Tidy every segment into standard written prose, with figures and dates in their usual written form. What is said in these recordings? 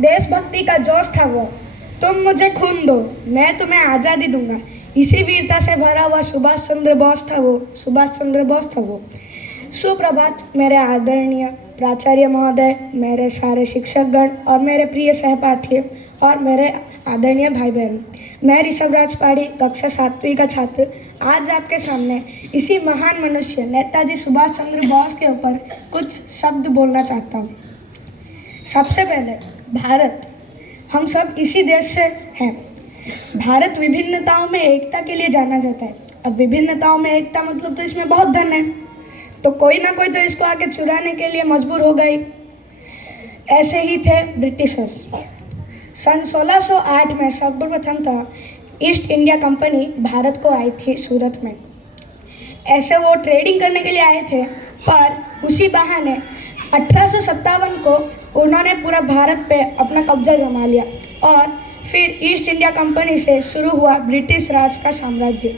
देशभक्ति का जोश था वो। तुम मुझे खून दो, मैं तुम्हें आज़ादी दूंगा। इसी वीरता से भरा हुआ सुभाष चंद्र बोस था वो, सुभाष चंद्र बोस था वो। सुप्रभात मेरे आदरणीय प्राचार्य महोदय, मेरे सारे शिक्षकगण और मेरे प्रिय सहपाठी और मेरे आदरणीय भाई बहन। मैं ऋषभ राज पाड़ी, कक्षा 7वीं का छात्र, आज आपके सामने इसी महान मनुष्य नेताजी सुभाष चंद्र बोस के ऊपर कुछ शब्द बोलना चाहता हूँ। सबसे पहले भारत, हम सब इसी देश से हैं। भारत विभिन्नताओं में एकता के लिए जाना जाता है। अब विभिन्नताओं में एकता मतलब तो इसमें बहुत धन है, तो कोई ना कोई तो इसको आके चुराने के लिए मजबूर होगा ही। ऐसे ही थे ब्रिटिशर्स। सन 1608 में सर्वप्रथमतः ईस्ट इंडिया कंपनी भारत को आई थी सूरत में। ऐसे वो ट्रेडिंग करने के लिए आए थे, पर उसी बहाने 1857 को उन्होंने पूरा भारत पे अपना कब्जा जमा लिया और फिर ईस्ट इंडिया कंपनी से शुरू हुआ ब्रिटिश राज का साम्राज्य।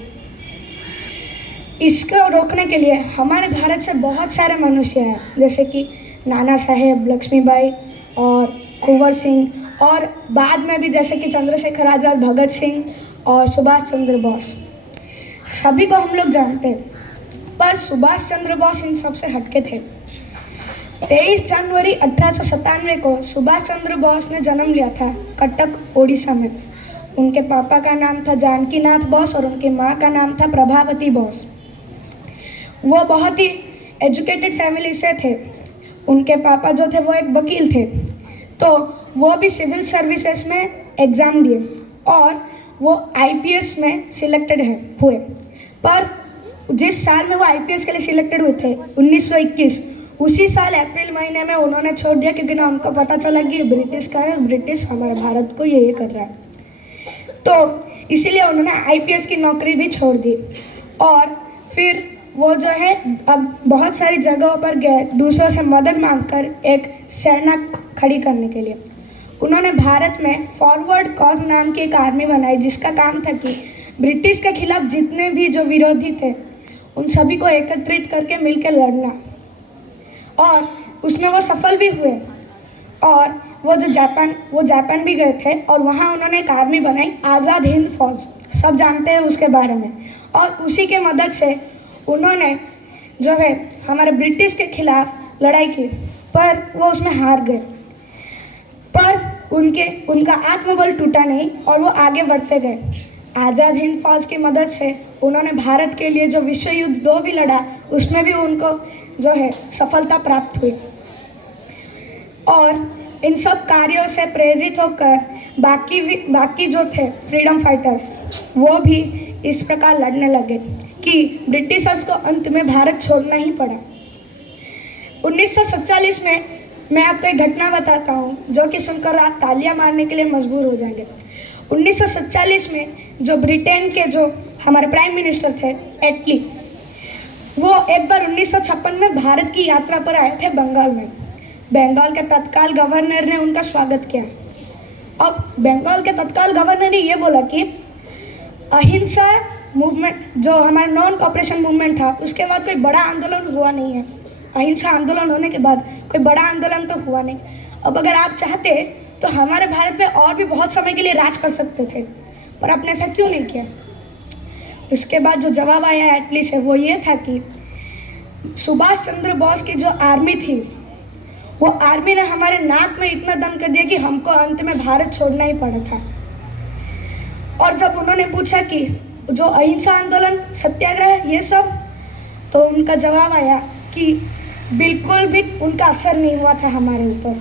इसको रोकने के लिए हमारे भारत से बहुत सारे मनुष्य हैं, जैसे कि नाना साहेब, लक्ष्मीबाई और कुंवर सिंह, और बाद में भी जैसे कि चंद्रशेखर आज़ाद, भगत सिंह और सुभाष चंद्र बोस। सभी को हम लोग जानते हैं, पर सुभाष चंद्र बोस इन सबसे हटके थे। 23 जनवरी 1897 को सुभाष चंद्र बोस ने जन्म लिया था कटक, उड़ीसा में। उनके पापा का नाम था जानकीनाथ बोस और उनकी माँ का नाम था प्रभावती बोस। वो बहुत ही एजुकेटेड फैमिली से थे। उनके पापा जो थे वो एक वकील थे, तो वो भी सिविल सर्विसेज में एग्ज़ाम दिए और वो आईपीएस में सिलेक्टेड हुए। पर जिस साल में वो आईपीएस के लिए सिलेक्टेड हुए थे 1921, उसी साल अप्रैल महीने में उन्होंने छोड़ दिया, क्योंकि ना उनको पता चला कि ये ब्रिटिश का है, ब्रिटिश हमारे भारत को ये कर रहा है। तो इसीलिए उन्होंने आईपीएस की नौकरी भी छोड़ दी और फिर वो जो है अब बहुत सारी जगहों पर गए दूसरों से मदद मांगकर एक सेना खड़ी करने के लिए। उन्होंने भारत में फॉरवर्ड कॉज नाम की एक आर्मी बनाई, जिसका काम था कि ब्रिटिश के खिलाफ जितने भी जो विरोधी थे उन सभी को एकत्रित करके मिलकर लड़ना, और उसमें वो सफल भी हुए। और वो जापान भी गए थे और वहाँ उन्होंने एक आर्मी बनाई, आज़ाद हिंद फौज, सब जानते हैं उसके बारे में। और उसी के मदद से उन्होंने जो है हमारे ब्रिटिश के खिलाफ लड़ाई की, पर वो उसमें हार गए। पर उनका आत्मबल टूटा नहीं और वो आगे बढ़ते गए। आज़ाद हिंद फौज की मदद से उन्होंने भारत के लिए जो विश्व युद्ध 2 भी लड़ा, उसमें भी उनको जो है सफलता प्राप्त हुई। और इन सब कार्यों से प्रेरित होकर बाकी जो थे फ्रीडम फाइटर्स, वो भी इस प्रकार लड़ने लगे कि ब्रिटिशर्स को अंत में भारत छोड़ना ही पड़ा। 1947 में मैं आपको एक घटना बताता हूँ, जो कि सुनकर आप तालियां मारने के लिए मजबूर हो जाएंगे। 1947 में जो ब्रिटेन के जो हमारे प्राइम मिनिस्टर थे एटली, वो एक बार 1956 में भारत की यात्रा पर आए थे बंगाल में। बंगाल के तत्काल गवर्नर ने उनका स्वागत किया। अब बंगाल के तत्काल गवर्नर ने ये बोला कि अहिंसा मूवमेंट, जो हमारा नॉन कॉपरेशन मूवमेंट था, उसके बाद कोई बड़ा आंदोलन हुआ नहीं है। अहिंसा आंदोलन होने के बाद कोई बड़ा आंदोलन तो हुआ नहीं। अब अगर आप चाहते तो हमारे भारत में और भी बहुत समय के लिए राज कर सकते थे, पर आपने ऐसा क्यों नहीं किया? उसके बाद जो जवाब आया एटली से, वो ये था कि सुभाष चंद्र बोस की जो आर्मी थी, वो आर्मी ने हमारे नाक में इतना दम कर दिया कि हमको अंत में भारत छोड़ना ही पड़ा था। और जब उन्होंने पूछा कि जो अहिंसा आंदोलन, सत्याग्रह, ये सब, तो उनका जवाब आया कि बिल्कुल भी उनका असर नहीं हुआ था हमारे ऊपर।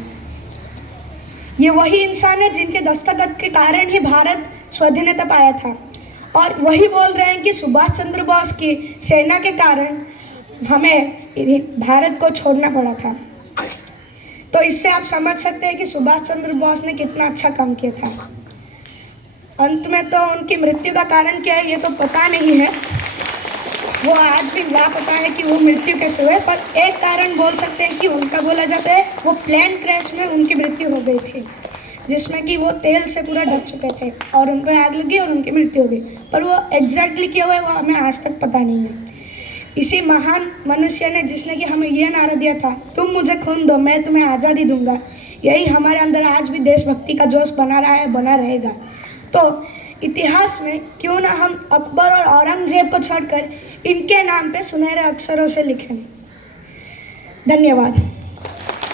ये वही इंसान है जिनके दस्तखत के कारण ही भारत स्वाधीनता पाया था, और वही बोल रहे हैं कि सुभाष चंद्र बोस की सेना के कारण हमें भारत को छोड़ना पड़ा था। तो इससे आप समझ सकते हैं कि सुभाष चंद्र बोस ने कितना अच्छा काम किया था। अंत में तो उनकी मृत्यु का कारण क्या है ये तो पता नहीं है, वो आज भी लापता है कि वो मृत्यु कैसे हुए। पर एक कारण बोल सकते हैं कि उनका बोला जाता है वो प्लेन क्रैश में उनकी मृत्यु हो गई थी, जिसमें कि वो तेल से पूरा ढक चुके थे और उनको आग लगी और उनकी मृत्यु हो गई। पर वो एग्जैक्टली क्या हुआ है वो हमें आज तक पता नहीं है। इसी महान मनुष्य ने, जिसने कि हमें ये नारा दिया था, तुम मुझे खून दो मैं तुम्हें आज़ादी दूंगा, यही हमारे अंदर आज भी देशभक्ति का जोश बना रहा है, बना रहेगा। तो इतिहास में क्यों ना हम अकबर और औरंगजेब को छोड़कर इनके नाम पे सुनहरे अक्षरों से लिखें। धन्यवाद।